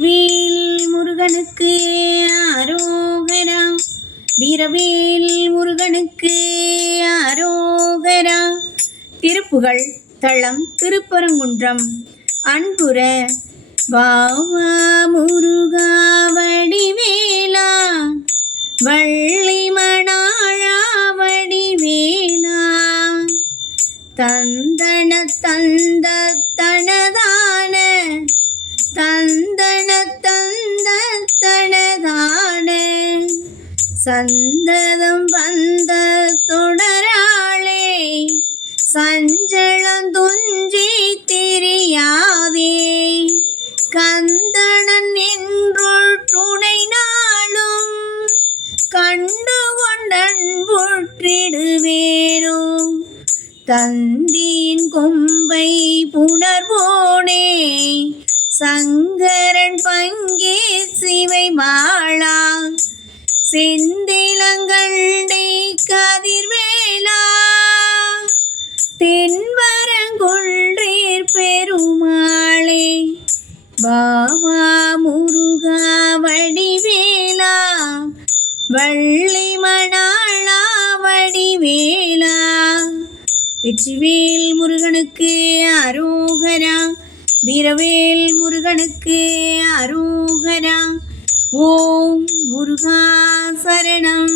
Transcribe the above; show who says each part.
Speaker 1: வேல் முருகனுக்கு அரோகரா வீரவேல் முருகனுக்கு அரோகரா திருப்புகழ் தளம் திருப்பரங்குன்றம். அன்புற வாவா முருகா வடிவேலா. வள்ளி மணாழா வடிவேலா. தந்தன தந்த சந்ததம் வந்த தொடராளே சஞ்சலம் துஞ்சி தெரியாதே. கந்தனன் என்றுள் துணை நாளும் கண்டு கொண்டன்புற்றிடுவேனோ தந்தியின் கொம்பை புணர்வோனே சங்கரன் பங்கே சிவை மா செந்திலங்கண்டை கதிர்வேலா தென்வரங்குன்றீர் பெருமாளே பாவா முருகா வடிவேலா? வள்ளி மணாளா வடிவேலா? வெற்றிவேல் முருகனுக்கு அரோகரா வீரவேல் முருகனுக்கு அரோகரா? ॐ मुरुघा मुरुहासरणम्